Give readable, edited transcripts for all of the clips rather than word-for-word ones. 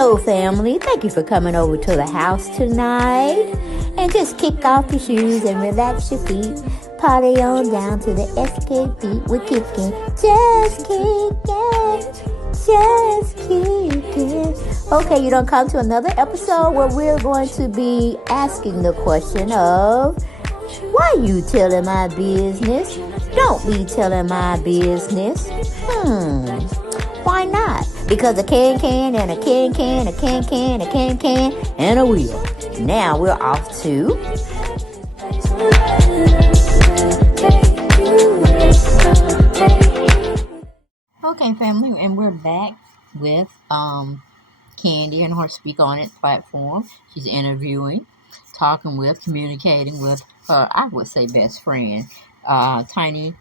Hello, family. Thank you for coming over to the house tonight. And just kick off your shoes and relax your feet. Party on down to the Xscape beat. We're kicking. Just kicking. Just kicking. Okay, you don't come to another episode where we're going to be asking the question of, why you telling my business? Don't be telling my business. Why not? Because a can and a can, a can, and a wheel. Now we're off to... Okay, family, and we're back with Kandi and her Speak On It platform. She's interviewing, talking with, communicating with her, I would say, best friend, Tiny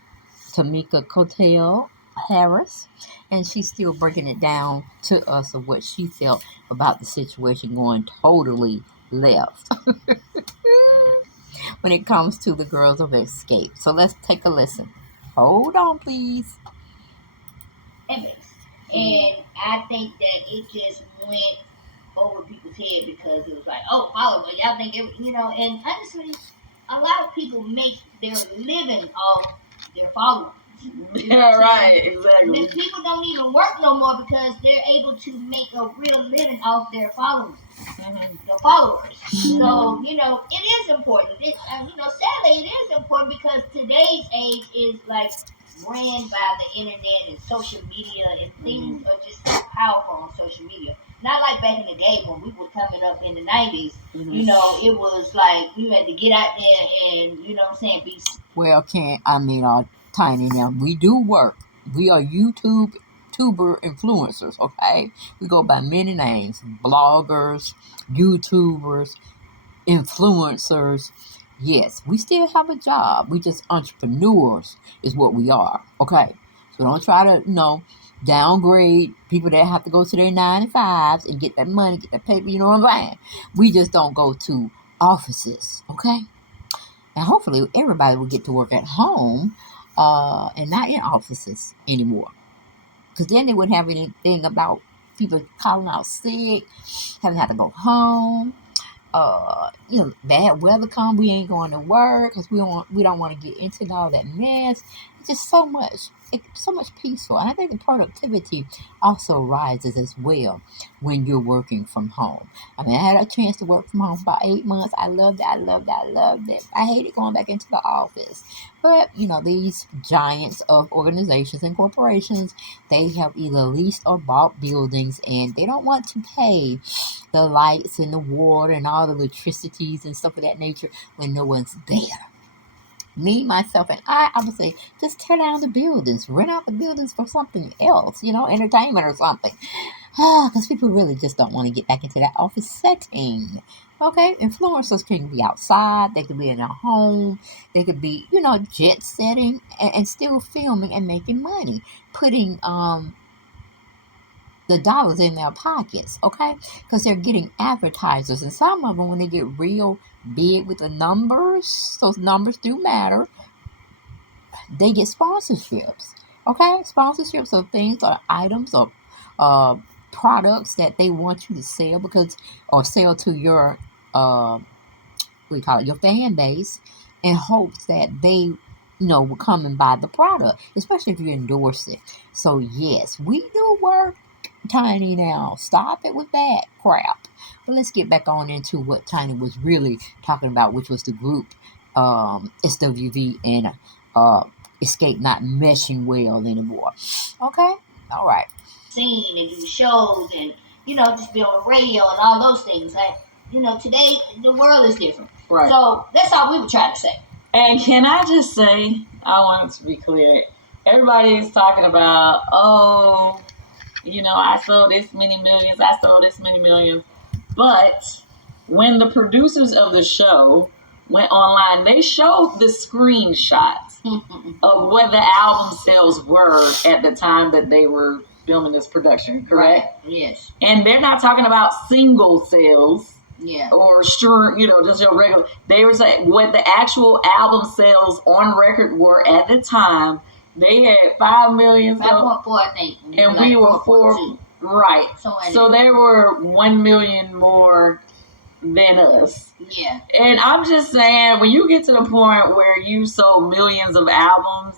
Tamika Cottle Harris, and she's still breaking it down to us of what she felt about the situation going totally left when it comes to the girls of Xscape. So let's take a listen. Hold on, please. And I think that it just went over people's head because it was like, oh, follow me. Y'all think, and honestly, a lot of people make their living off their followers. Yeah, right, exactly. And people don't even work no more because they're able to make a real living off their followers. The followers. So, it is important. Sadly, it is important because today's age is like ran by the internet and social media, and things are just so powerful on social media. Not like back in the day when we were coming up in the 90s. It was like you had to get out there and, be... Well, Tiny, now we do work. We are YouTuber influencers, okay? We go by many names: bloggers, YouTubers, influencers. Yes, we still have a job. We just entrepreneurs is what we are, okay? So don't try to, downgrade people that have to go to their 9 to 5s and get that money, get that paper, you know what I'm saying? We just don't go to offices, okay? And hopefully everybody will get to work at home and not in offices anymore. Because then they wouldn't have anything about people calling out sick, having to have to go home. Bad weather come, we ain't going to work because we don't want to get into all that mess. It's just so much peaceful. And I think the productivity also rises as well when you're working from home. I had a chance to work from home for about 8 months. I loved it. I hated going back into the office. But, these giants of organizations and corporations, they have either leased or bought buildings, and they don't want to pay the lights and the water and all the electricities and stuff of that nature when no one's there. Me, myself, and I would say, just tear down the buildings, rent out the buildings for something else, entertainment or something. Because people really just don't want to get back into that office setting. Okay, influencers can be outside, they could be in their home, they could be, jet setting and still filming and making money, putting the dollars in their pockets, okay? Because they're getting advertisers, and some of them, when they get real big with the numbers, those numbers do matter, they get sponsorships, okay? Sponsorships of things or items or products that they want you to sell or sell to your your fan base, in hopes that they will come and buy the product, especially if you endorse it. So yes, we do work, Tiny. Now stop it with that crap. But let's get back on into what Tiny was really talking about, which was the group SWV and Xscape not meshing well anymore. Okay, all right. Sing and do shows and just be on the radio and all those things. Today the world is different. Right. So that's all we were trying to say. And can I just say, I want it to be clear. Everybody's talking about, I sold this many millions. I sold this many millions. But when the producers of the show went online, they showed the screenshots of what the album sales were at the time that they were filming this production, correct? Right. Yes. And they're not talking about single sales. Yeah. Or just your regular. They were saying what the actual album sales on record were at the time. They had 5 million. 5.4, I think. And we were 4. Right. So there were 1 million more than us. Yeah. And I'm just saying, when you get to the point where you sold millions of albums,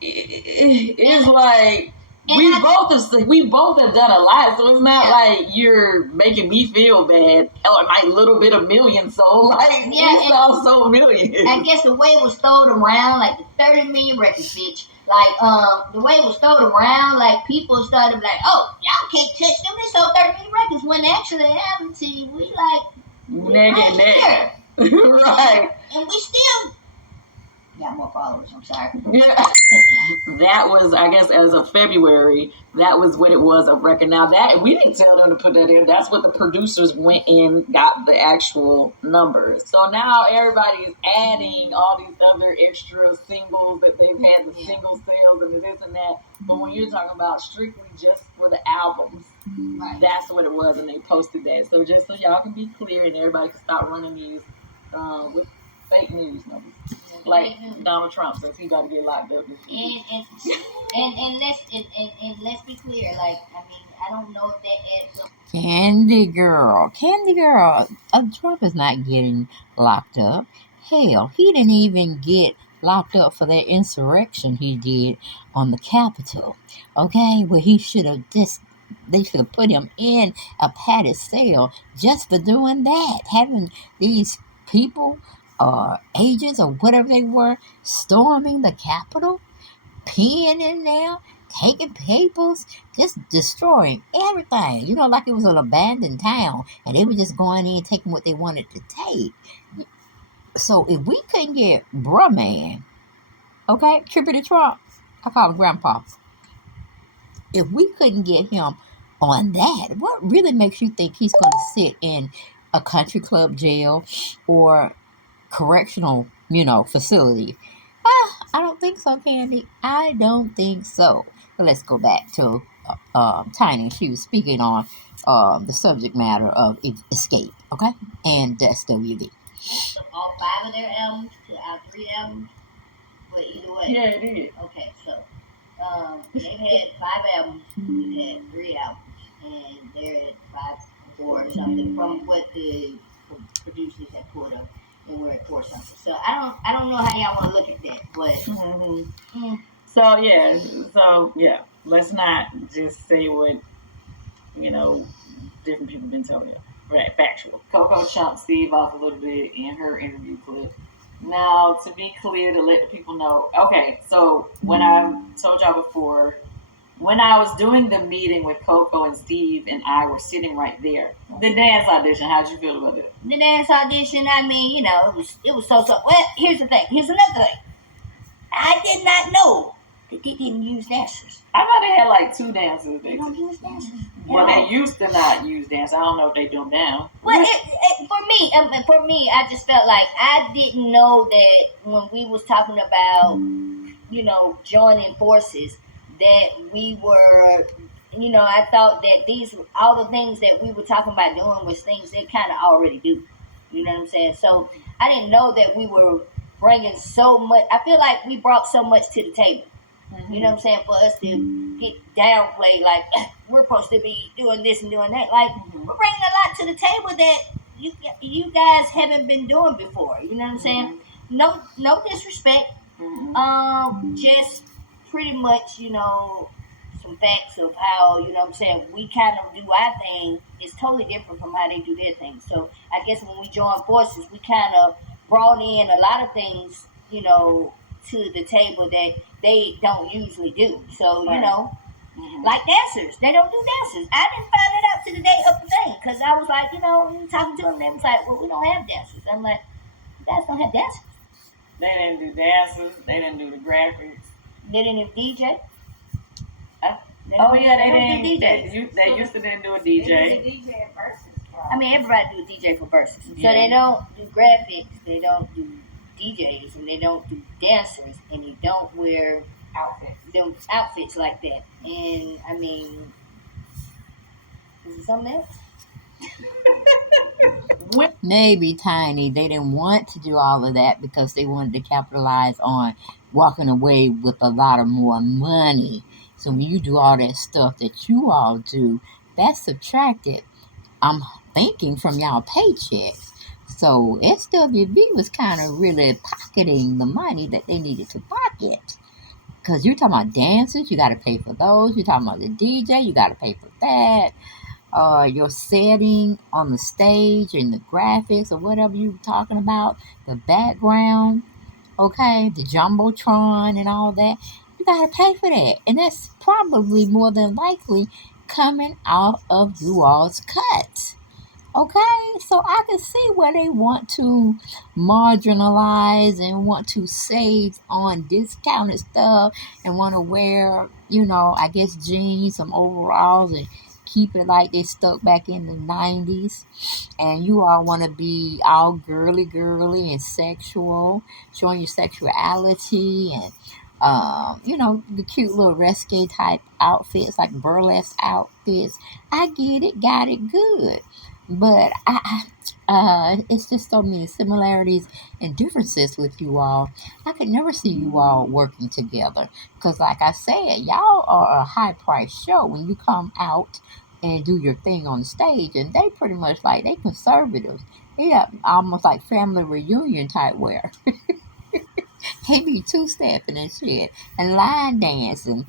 it's like we both have done a lot, so it's not like you're making me feel bad. Oh, my little bit of millions sold, like we all sold millions. I guess the way it was thrown around, like the 30 million records, bitch. Like the way it was thrown around, like people started like, oh, y'all can't touch them. They sold 30 million records. When actually, reality, we like neck and neck, right? And we still got more followers. I'm sorry. Yeah. That was, I guess, as of February, that was what it was of record. Now that we didn't tell them to put that in. That's what the producers went in, got the actual numbers. So now everybody is adding all these other extra singles that they've had, the single sales and the this and that. But when you're talking about strictly just for the albums, that's what it was, and they posted that. So just so y'all can be clear and everybody can stop running these with fake news numbers. Like Donald Trump says he got to get locked up. And let's be clear. Like, I mean, I don't know if that adds up. Kandi girl, Trump is not getting locked up. Hell, he didn't even get locked up for that insurrection he did on the Capitol. Okay, where they should have put him in a padded cell just for doing that, having these people agents or whatever they were storming the Capitol, peeing in there, taking papers, just destroying everything. You know, like it was an abandoned town, and they were just going in taking what they wanted to take. So if we couldn't get Bruh Man, okay, Trippy the Trump, I call him Grandpa. If we couldn't get him on that, what really makes you think he's going to sit in a country club jail or correctional, facility? I don't think so, Kandi. I don't think so. But let's go back to Tiny. She was speaking on the subject matter of Xscape, okay, and SWV. So all 5 of their albums to our 3 albums, but either way. Yeah, it is. Okay, so they've had 5 albums. We've had 3 albums, and they're at 5, 4 or something from what the producers have put up. And we're at 4 something. So I don't know how y'all want to look at that, but So let's not just say what different people have been telling you. Right, factual. Coco chumped Steve off a little bit in her interview clip. Now, to be clear, to let the people know, okay, so when I told y'all before, when I was doing the meeting with Coco and Steve and I were sitting right there, the dance audition, how'd you feel about it? The dance audition, I mean, it was so. Well, here's the thing. Here's another thing. I did not know that they didn't use dancers. I thought they had like 2 dancers. They don't use dancers. Well, they used to not use dancers. I don't know if they do them now. Well, for me, I just felt like I didn't know that when we was talking about, joining forces, that we were, I thought that all the things that we were talking about doing was things they kind of already do. You know what I'm saying? So I didn't know that we were bringing so much. I feel like we brought so much to the table. Mm-hmm. You know what I'm saying? For us to get downplayed, like we're supposed to be doing this and doing that. Like we're bringing a lot to the table that you guys haven't been doing before. You know what I'm saying? No disrespect. Just pretty much, some facts of how, we kind of do our thing. It's totally different from how they do their thing. So I guess when we joined forces, we kind of brought in a lot of things, to the table that they don't usually do. So, like dancers. They don't do dancers. I didn't find it out to the day of the thing because I was like, talking to them, they was like, well, we don't have dancers. I'm like, you guys don't have dancers. They didn't do dancers. They didn't do the graphics. They didn't do DJ. They didn't. They used to didn't do a DJ. They did DJ at Burruss. I mean, everybody do a DJ for Burruss. So they don't do graphics. They don't do DJs, and they don't do dancers, and they don't wear outfits like that. And I mean, is it something else? Maybe, Tiny, they didn't want to do all of that because they wanted to capitalize on walking away with a lot of more money. So when you do all that stuff that you all do, that's subtracted, I'm thinking, from y'all paychecks. So SWB was kind of really pocketing the money that they needed to pocket. Because you're talking about dancers, you got to pay for those. You're talking about the DJ, you got to pay for that. Your setting on the stage and the graphics or whatever you're talking about, the background, okay, the jumbotron and all that. You got to pay for that. And that's probably more than likely coming out of you all's cut. Okay, so I can see where they want to marginalize and want to save on discounted stuff and want to wear, I guess jeans, some overalls, and keep it like they stuck back in the 90s. And you all want to be all girly and sexual, showing your sexuality and the cute little rescue type outfits, like burlesque outfits. I get it, got it, good. But it's just so many similarities and differences with you all. I could never see you all working together. Because like I said, y'all are a high price show when you come out and do your thing on stage. And they pretty much like, they conservatives. They got almost like family reunion type wear. They be two-stepping and shit. And line dancing.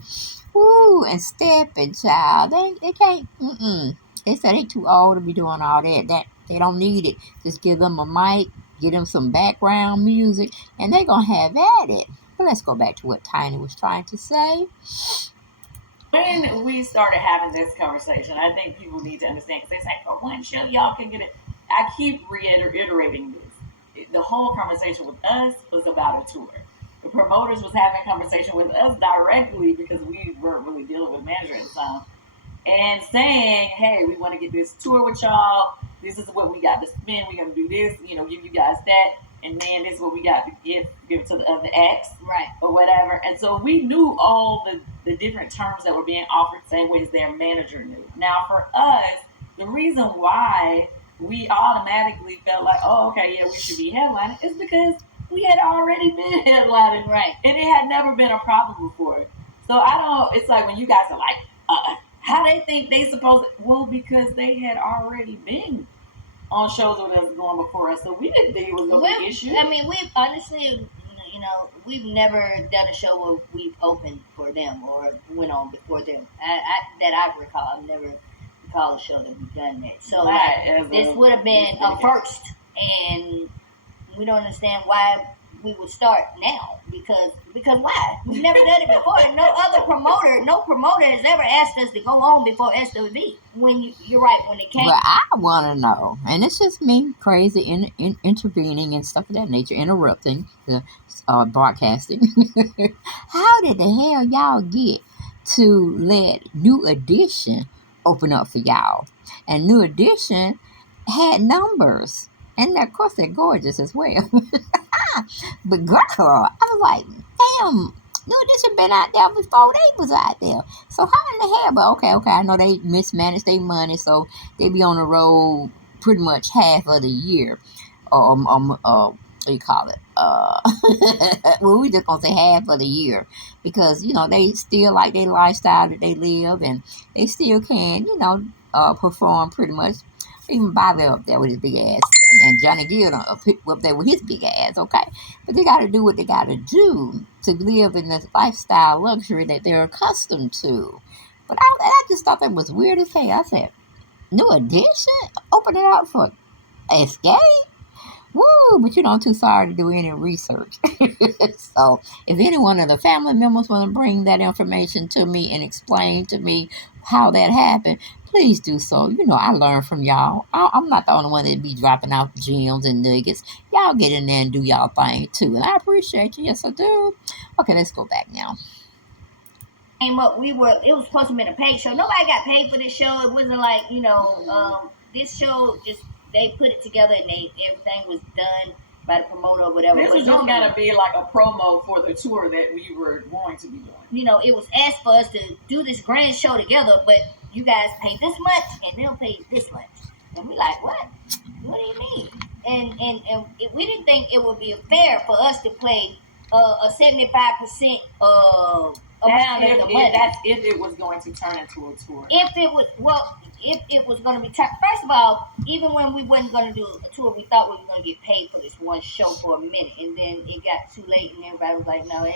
Ooh, and stepping, child. They can't, They said they too old to be doing all that. They don't need it. Just give them a mic, give them some background music, and they're going to have at it. But let's go back to what Tiny was trying to say. When we started having this conversation, I think people need to understand, because they say, for one show, y'all can get it. I keep reiterating this. The whole conversation with us was about a tour. The promoters was having a conversation with us directly because we weren't really dealing with manager at the time. And saying, hey, we want to get this tour with y'all. This is what we got to spend. We're going to do this, give you guys that. And then this is what we got to give it to the other acts. Right. Or whatever. And so we knew all the different terms that were being offered, same way as their manager knew. Now, for us, the reason why we automatically felt like, oh, okay, yeah, we should be headlining is because we had already been headlining. Right. And it had never been a problem before. So it's like when you guys are like, how they think they supposed to, well, because they had already been on shows with us going before us, so we didn't think it was no big issue. I mean, we've honestly, we've never done a show where we've opened for them or went on before them. That I recall, I've never recall a show that we've done that. So this would have been a first, and we don't understand why we would start now, because why? We've never done it before. No promoter has ever asked us to go on before SWB. You're right, when it came. But I want to know, and it's just me crazy in intervening and stuff of that nature, interrupting the broadcasting. How did the hell y'all get to let New Edition open up for y'all? And New Edition had numbers, and of course they're gorgeous as well. But girl, I was like, damn, New Edition been out there before they was out there. So how in the hell? But okay, I know they mismanaged their money, so they be on the road pretty much half of the year. What do you call it? Well, we just gonna say half of the year, because they still like their lifestyle that they live, and they still can perform pretty much. Even Bobby up there with his big ass, and Johnny Gill up there with his big ass, okay? But they got to do what they got to do to live in this lifestyle luxury that they're accustomed to. But I just thought that was weird as hell. I said, New Edition? Open it up for Xscape? Woo! But I'm too sorry to do any research. So if any one of the family members want to bring that information to me and explain to me how that happened, please do so. I learn from y'all. I'm not the only one that be dropping out gems and nuggets. Y'all get in there and do y'all thing too. And I appreciate you. Yes, I do. Okay, let's go back now. Came up, it was supposed to be a paid show. Nobody got paid for this show. It wasn't like, this show just, they put it together and everything was done by the promoter or whatever. This was just gotta be like a promo for the tour that we were going to be doing. It was asked for us to do this grand show together, but you guys pay this much and they'll pay this much. And we like, what? What do you mean? And we didn't think it would be fair for us to play a 75% amount of the money. That's if it was going to turn into a tour. If it was going to be first of all, even when we wasn't going to do a tour, we thought we were going to get paid for this one show for a minute, and then it got too late, and everybody was like, "No,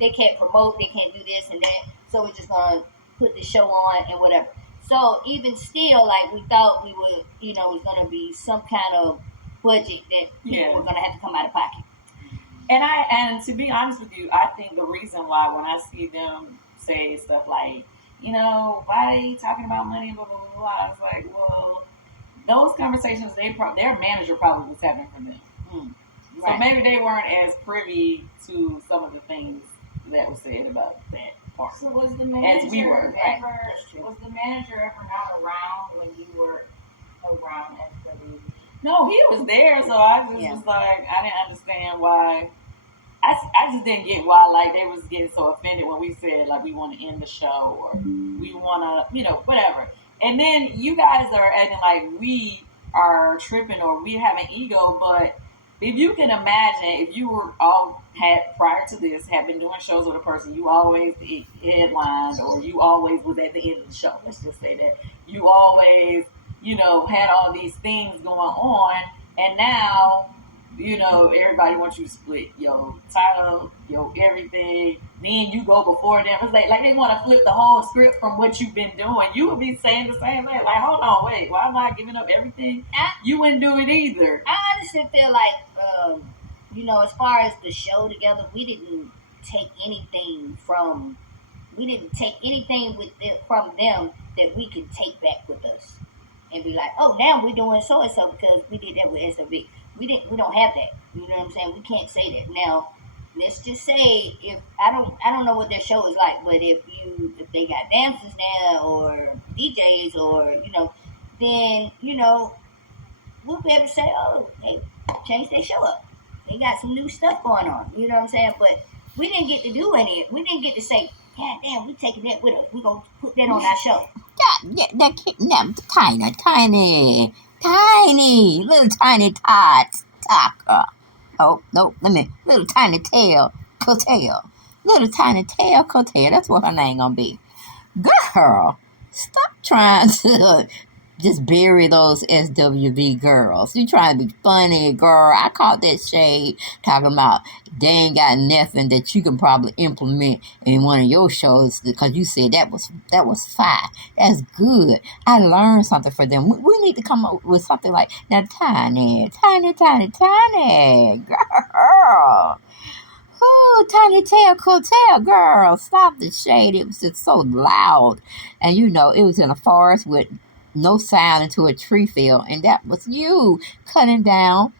they can't promote, they can't do this and that." So we're just going to put the show on and whatever. So even still, like we thought we would, it was going to be some kind of budget that people were going to have to come out of pocket. And to be honest with you, I think the reason why when I see them say stuff like, why are they talking about money and blah, blah, blah, blah, I was like, well, those conversations, their manager probably was having for them. Right. So maybe they weren't as privy to some of the things that was said about that part. So was the manager as we were, right? Was the manager ever not around when you were around XW? No, he was there, so I just was like, I didn't understand why. I just didn't get why, like, they was getting so offended when we said, like, we want to end the show or we want to, whatever. And then you guys are acting like we are tripping or we have an ego, but if you can imagine, if you were prior to this, had been doing shows with a person, you always headlined or you always was at the end of the show, let's just say that. You always, had all these things going on, and now, everybody wants you to split your title, your everything. Then you go before them. It's like they want to flip the whole script from what you've been doing. You would be saying the same thing. Like, hold on, wait, why am I giving up everything? You wouldn't do it either. I honestly feel like, as far as the show together, we didn't take anything from them that we could take back with us and be like, oh, now we're doing so and so because we did that with SW. We don't have that. You know what I'm saying? We can't say that. Now, let's just say if I don't know what their show is like, but if they got dancers now or DJs or then we'll be able to say, oh, they changed their show up. They got some new stuff going on. You know what I'm saying? But we didn't get to do any of it. We didn't get to say, God damn, we taking that with us. We're going to put that on our show. Tiny, little tiny tots, taco. Oh, no, little tiny tail, Cottle. Little tiny tail, Cottle. That's what her name gonna be. Girl, stop trying to just bury those SWV girls. You trying to be funny, girl. I caught that shade talking about they ain't got nothing that you can probably implement in one of your shows because you said that was fine. That's good. I learned something for them. We need to come up with something like now, tiny, girl. Oh, tiny tail, Cottle, girl. Stop the shade. It was just so loud, and it was in a forest with no sound into a tree field, and that was you cutting down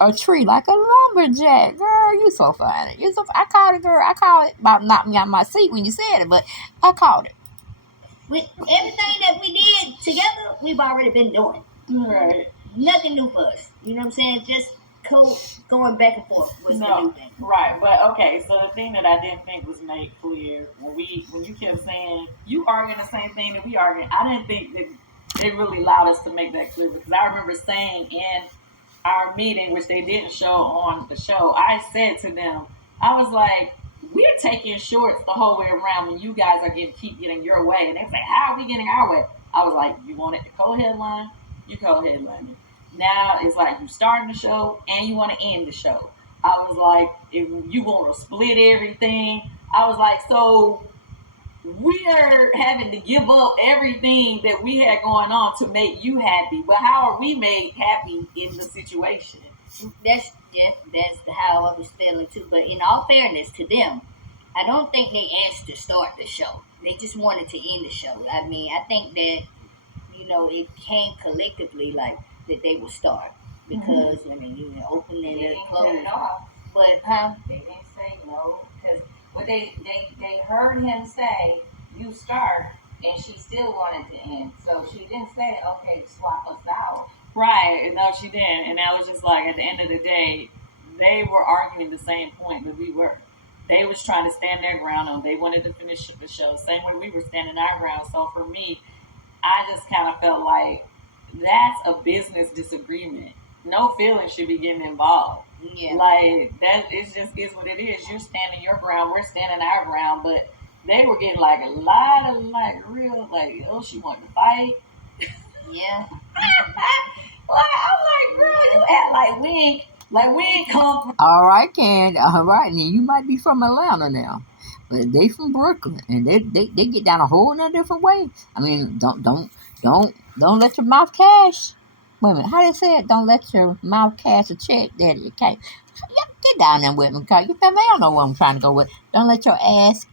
a tree like a lumberjack. Girl, you so funny. I called it, girl. I called it about knocked me out of my seat when you said it, but I called it. With everything that we did together, we've already been doing. Right. Nothing new for us. You know what I'm saying? Just going back and forth was the new thing. Right, but okay, so the thing that I didn't think was made clear when you kept saying you arguing the same thing that we arguing, I didn't think that they really allowed us to make that clear because I remember saying in our meeting, which they didn't show on the show, I said to them, I was like, we're taking shorts the whole way around when you guys are keep getting your way. And they say, how are we getting our way? I was like, you wanted to co-headline? You co-headline. Now it's like you starting the show and you want to end the show. I was like, if you want to split everything, I was like, so we are having to give up everything that we had going on to make you happy. But how are we made happy in the situation? That's how I was feeling too. But in all fairness to them, I don't think they asked to start the show. They just wanted to end the show. I mean, I think that it came collectively like that they would start because I mean, open and then close. But they didn't say no because what they heard him say, you start, and she still wanted to end. So she didn't say, okay, swap us out. Right. No, she didn't. And I was just like, at the end of the day, they were arguing the same point that we were. They was trying to stand their ground on. They wanted to finish the show. Same way we were standing our ground. So for me, I just kind of felt like that's a business disagreement. No feelings should be getting involved. Yeah. Like, that it just is what it is. You're standing your ground. We're standing our ground. But they were getting like a lot of like real like, oh, she wanted to fight. Yeah. Like I'm like, girl, you act like we ain't come from. All right, Kandi. All right, now you might be from Atlanta now, but they from Brooklyn, and they get down a whole nother different way. I mean, don't let your mouth cash. Wait a minute, how they say it? Don't let your mouth cash a check that you can't. Get down there with me, cause you feel me? I don't know what I'm trying to go with. Don't let your ass